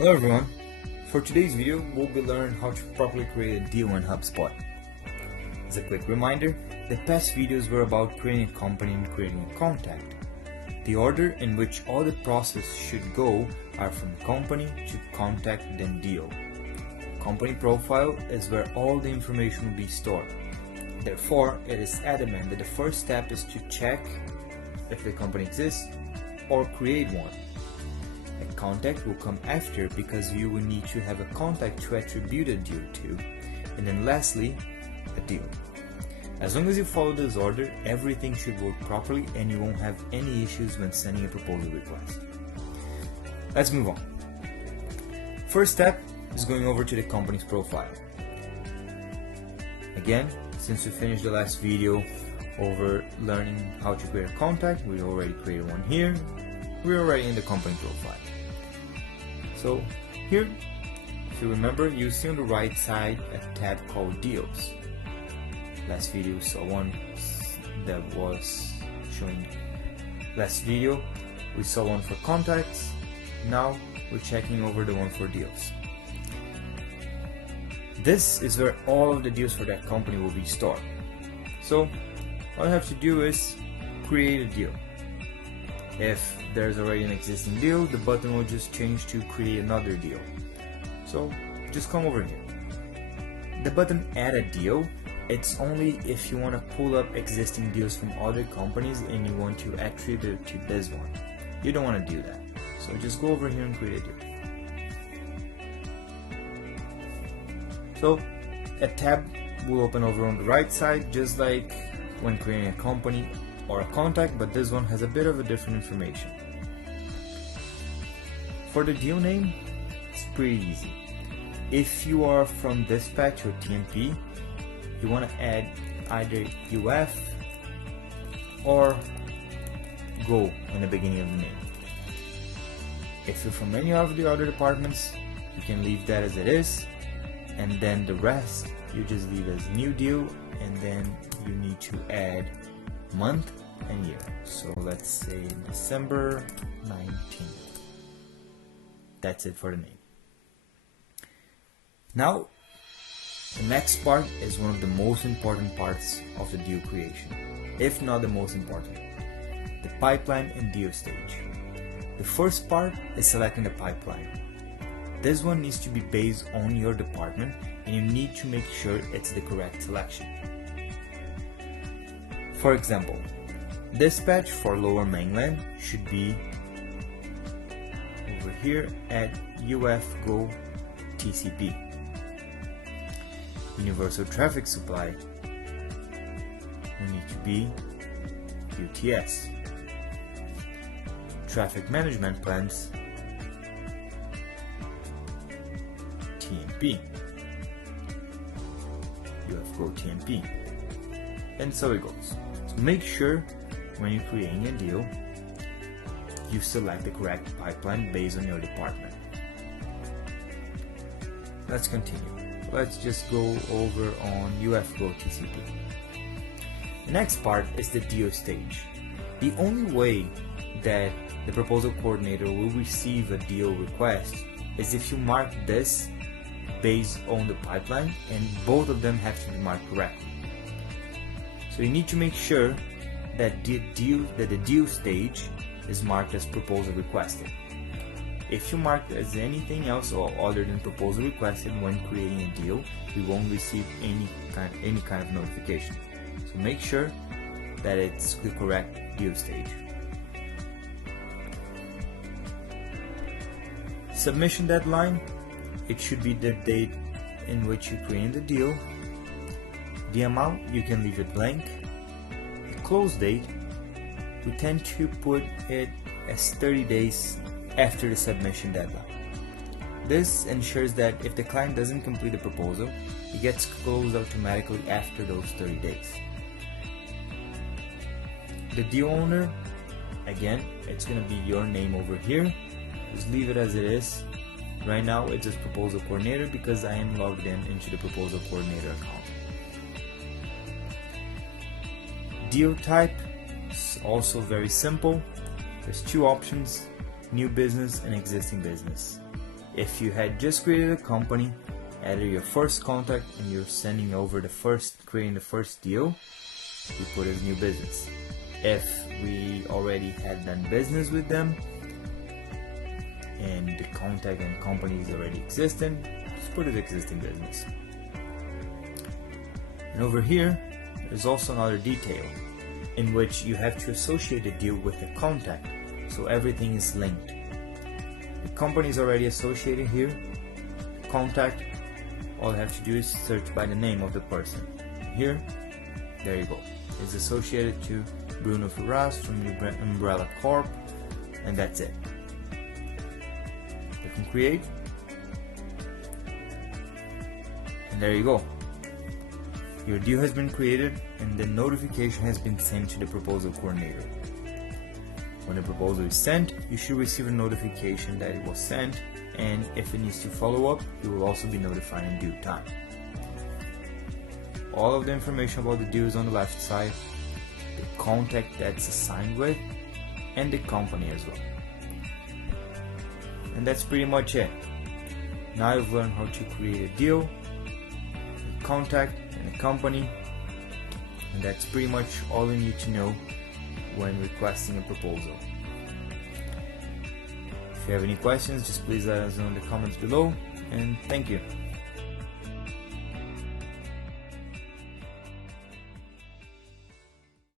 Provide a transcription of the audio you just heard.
Hello everyone, for today's video we'll be learning how to properly create a deal in Hubspot. As a quick reminder, the past videos were about creating a company and creating a contact. The order in which all the process should go are from company to contact then deal. Company profile is where all the information will be stored. Therefore, it is adamant that the first step is to check if the company exists or create one. A contact will come after because you will need to have a contact to attribute a deal to, and then lastly, a deal. As long as you follow this order, everything should work properly and you won't have any issues when sending a proposal request. Let's move on. First step is going over to the company's profile. Again, since we finished the last video over learning how to create a contact, we already created one here. We're already in the company profile. So here, if you remember, you see on the right side a tab called Deals. Last video we saw one that was showing. Last video we saw one for contacts. Now we're checking over the one for deals. This is where all of the deals for that company will be stored. So all you have to do is create a deal. If there's already an existing deal, the button will just change to create another deal. So just come over here. The button add a deal, it's only if you want to pull up existing deals from other companies and you want to attribute to this one. You don't want to do that. So just go over here and create a deal. So a tab will open over on the right side, just like when creating a company or a contact, but this one has a bit of a different information. For the deal name, it's pretty easy. If you are from Dispatch or TMP, you want to add either UF or Go in the beginning of the name. If you're from any of the other departments, you can leave that as it is, and then the rest you just leave as new deal, and then you need to add month and year. So let's say December 19th. That's it for the name. Now the next part is one of the most important parts of the deal creation, if not the most important: the pipeline and deal stage. The first part is selecting the pipeline. This one needs to be based on your department and you need to make sure it's the correct selection. For example, Dispatch for Lower Mainland should be over here at UFGO TCP. Universal Traffic Supply will need to be UTS. Traffic Management Plans, TMP. UFGO TMP. And so it goes. So make sure when you're creating a deal, you select the correct pipeline based on your department. Let's continue. Let's just go over on UFGO TCP. The next part is the deal stage. The only way that the proposal coordinator will receive a deal request is if you mark this based on the pipeline, and both of them have to be marked correctly. So you need to make sure that the deal stage is marked as proposal requested. If you mark it as anything else or other than proposal requested when creating a deal, you won't receive any kind of notification. So make sure that it's the correct deal stage. Submission deadline, it should be the date in which you create the deal. The amount, you can leave it blank. The close date, we tend to put it as 30 days after the submission deadline. This ensures that if the client doesn't complete the proposal, it gets closed automatically after those 30 days. The deal owner, again, it's going to be your name over here. Just leave it as it is. Right now it's just proposal coordinator because I am logged into the proposal coordinator account. Deal type is also very simple. There's two options: new business and existing business. If you had just created a company, added your first contact, and you're sending over creating the first deal, you put as new business. If we already had done business with them and the contact and company is already existing, just put as existing business. And over here, there's also another detail in which you have to associate the deal with the contact, so everything is linked. The company is already associated here. Contact, all I have to do is search by the name of the person. Here, there you go. It's associated to Bruno Ferraz from the Umbrella Corp, and that's it. You can create, and there you go. Your deal has been created and the notification has been sent to the proposal coordinator. When the proposal is sent, you should receive a notification that it was sent, and if it needs to follow up, you will also be notified in due time. All of the information about the deal is on the left side, the contact that's assigned with, and the company as well. And that's pretty much it. Now you've learned how to create a deal, a contact, and a company, and that's pretty much all you need to know when requesting a proposal. If you have any questions, just please let us know in the comments below, and thank you.